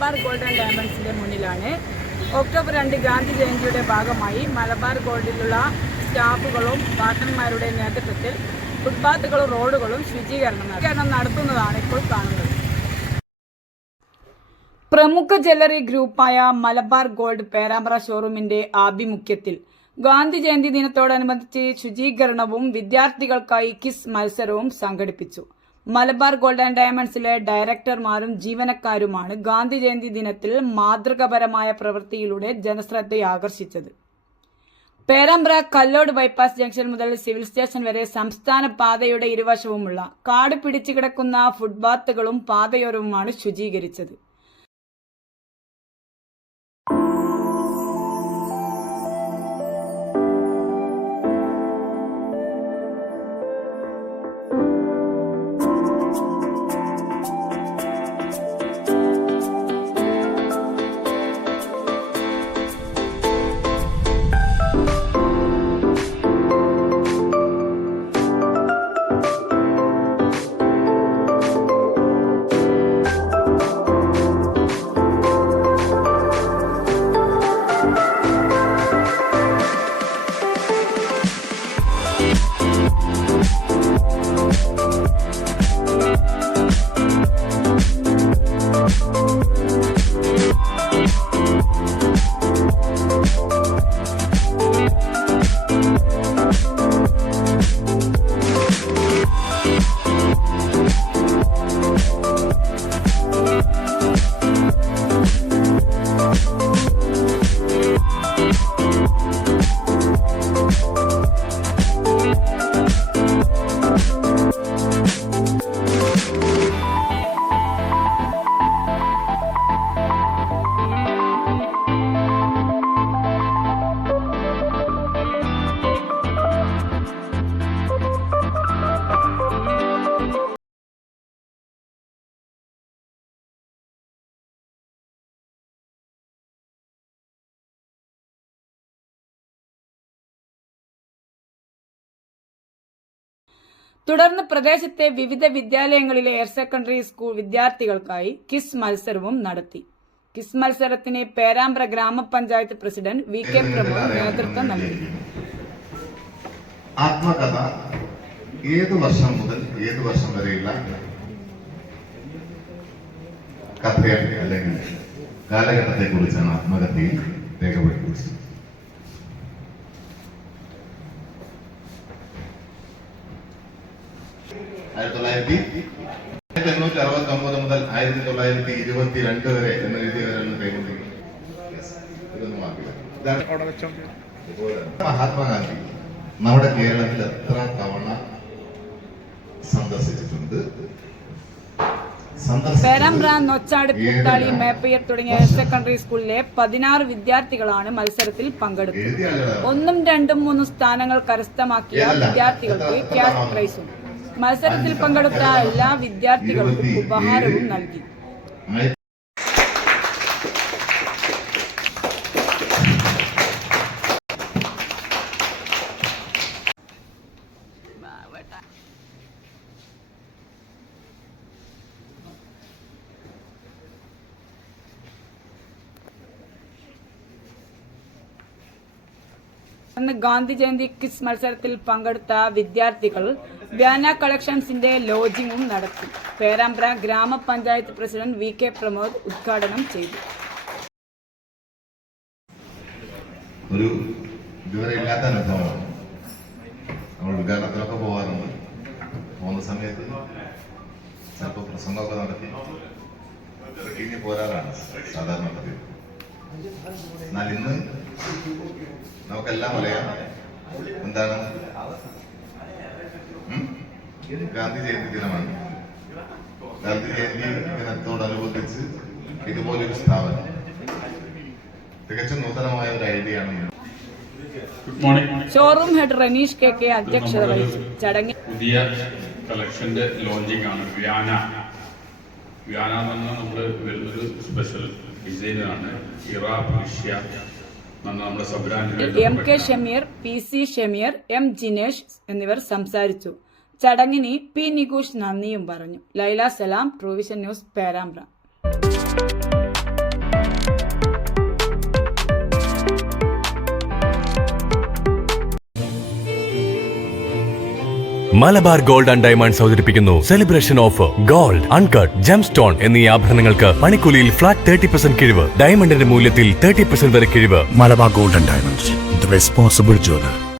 Malabar gold and ഡയമണ്ട്സിന്റെ മുന്നിലാണ്. October രണ്ട് ഗാന്ധി ജയന്തിയുടെ ഭാഗമായി മലബാർ ഗോൾഡിലുള്ള സ്റ്റാഫുകളും പാർട്ട്ണർമാരുടെ നേതൃത്വത്തിൽ ഫുട്പാത്തുകളും റോഡുകളും ശുചീകരണം നടത്തുന്നതാണ് ഇപ്പോൾ കാണുന്നത്. പ്രമുഖ ജ്വല്ലറി ഗ്രൂപ്പായ മലബാർ ഗോൾഡ് പേരാമ്പ്ര ഷോറൂമിന്റെ ആഭിമുഖ്യത്തിൽ ഗാന്ധി ജയന്തി ദിനത്തോടനുബന്ധിച്ച് ശുചീകരണവും വിദ്യാർത്ഥികൾക്കായി കിസ് മത്സരവും സംഘടിപ്പിച്ചു. മലബാർ ഗോൾഡ് ആൻഡ് ഡയമണ്ട്സിലെ ഡയറക്ടർമാരും ജീവനക്കാരുമാണ് ഗാന്ധി ജയന്തി ദിനത്തിൽ മാതൃകപരമായ പ്രവൃത്തിയിലൂടെ ജനശ്രദ്ധയാകർഷിച്ചത് പേരമ്പ്ര കല്ലോട് ബൈപ്പാസ് ജംഗ്ഷൻ മുതൽ സിവിൽ സ്റ്റേഷൻ വരെ സംസ്ഥാന പാതയുടെ ഇരുവശവുമുള്ള കാട് പിടിച്ചു കിടക്കുന്ന ഫുട്പാത്തുകളും പാതയോരവുമാണ് ശുചീകരിച്ചത്. തുടർന്ന് പ്രദേശത്തെ വിവിധ വിദ്യാലയങ്ങളിലെ ഹയർ സെക്കൻഡറി സ്കൂൾ വിദ്യാർത്ഥികൾക്കായി കിസ് മത്സരവും നടത്തി. കിസ് മത്സരത്തിന് പേരാമ്പ്ര ഗ്രാമപഞ്ചായത്ത് പ്രസിഡന്റ് വി കെ പ്രമോദ് നേതൃത്വം നൽകി. ആത്മകഥ ഏത് വർഷം മുതൽ ഏത് വർഷം വരെയുള്ള കഥയാണ് അല്ലെങ്കിൽ കാലഘട്ടത്തെ കുറിച്ചാണ് ആത്മകഥയിൽ രേഖപ്പെടുത്തിയത് ആയിരത്തി തൊള്ളായിരത്തി ആയിരത്തി എണ്ണൂറ്റി അറുപത്തി ഒമ്പത് മുതൽ ആയിരത്തി തൊള്ളായിരത്തി ഇരുപത്തി രണ്ട് വരെ എന്ന് മഹാത്മാഗാന്ധി നമ്മുടെ കേരളത്തിൽ എത്ര തവണ സന്ദർശിച്ചിട്ടുണ്ട്? നൊച്ചാട് മേപ്പയ്യർ തുടങ്ങിയ ഹയർ സെക്കൻഡറി സ്കൂളിലെ പതിനാറ് വിദ്യാർത്ഥികളാണ് മത്സരത്തിൽ പങ്കെടുത്തത്. ഒന്നും രണ്ടും മൂന്നും സ്ഥാനങ്ങൾ കരസ്ഥമാക്കിയ വിദ്യാർത്ഥികൾക്ക് ക്യാഷ് പ്രൈസും മത്സരത്തിൽ പങ്കെടുത്ത എല്ലാ വിദ്യാർത്ഥികൾക്കും ഉപഹാരവും നൽകി. അന്ന് ഗാന്ധി ജയന്തി ക്വിസ് മത്സരത്തിൽ പങ്കെടുത്ത വിദ്യാർത്ഥികൾ ബ്യാന കളക്ഷൻസിന്റെ ലോജിങ്ങും നടത്തി. പേരാമ്പ്ര ഗ്രാമപഞ്ചായത്ത് പ്രസിഡന്റ് വി കെ പ്രമോദ് ഉദ്ഘാടനം ചെയ്തു. ഒരു ഇതുവരെ ഇല്ലാത്ത അനുഭവമാണ്. നമ്മൾ വികാരത്തിലൊക്കെ പോകാറുണ്ട്. പോകുന്ന സമയത്ത് ചിലപ്പോൾ പ്രസംഗമൊക്കെ നടത്തി. പോരാറാണ് സാധാരണ പതിവ്. എന്നാൽ ഇന്ന് നമുക്കെല്ലാം അറിയാം എന്താണ്? ഗാന്ധി ജയന്തി ദിനമാണ്. ഗാന്ധി ജയന്തി ദിനത്തോടനുബന്ധിച്ച് ഇതുപോലൊരു സ്ഥാപനം. തികച്ചും നൂതനമായ ഒരു ഐഡിയ ആണ് good morning showroom head Raneesh K K അധ്യക്ഷത വഹിച്ചു. ചടങ്ങിൽ പുതിയ കളക്ഷന്റെ ലോഞ്ചിങ് ആണ്. വ്യാന വ്യാന എന്ന് പറഞ്ഞാൽ നമ്മൾ വരുന്നൊരു സ്പെഷ്യൽ ഡിസൈനാണ് നമ്മുടെ M K Shameer P C Shameer M Jinesh എന്നിവർ സംസാരിച്ചു. ചടങ്ങിനി പി നികൂഷ് നന്ദിയും പറഞ്ഞു. Laila Salam provision news Perambra. Malabar gold and diamonds അവതരിപ്പിക്കുന്നു. Celebration offer gold uncut gemstone എന്നീ ആഭരണങ്ങൾക്ക് പണിക്കൂലിയിൽ ഫ്ലാറ്റ് തേർട്ടി പെർസെന്റ് കിഴിവ് ഡയമണ്ടിന്റെ മൂല്യത്തിൽ തേർട്ടി പെർസെന്റ് വരെ കിഴിവ്. Malabar gold and diamonds responsible jeweller.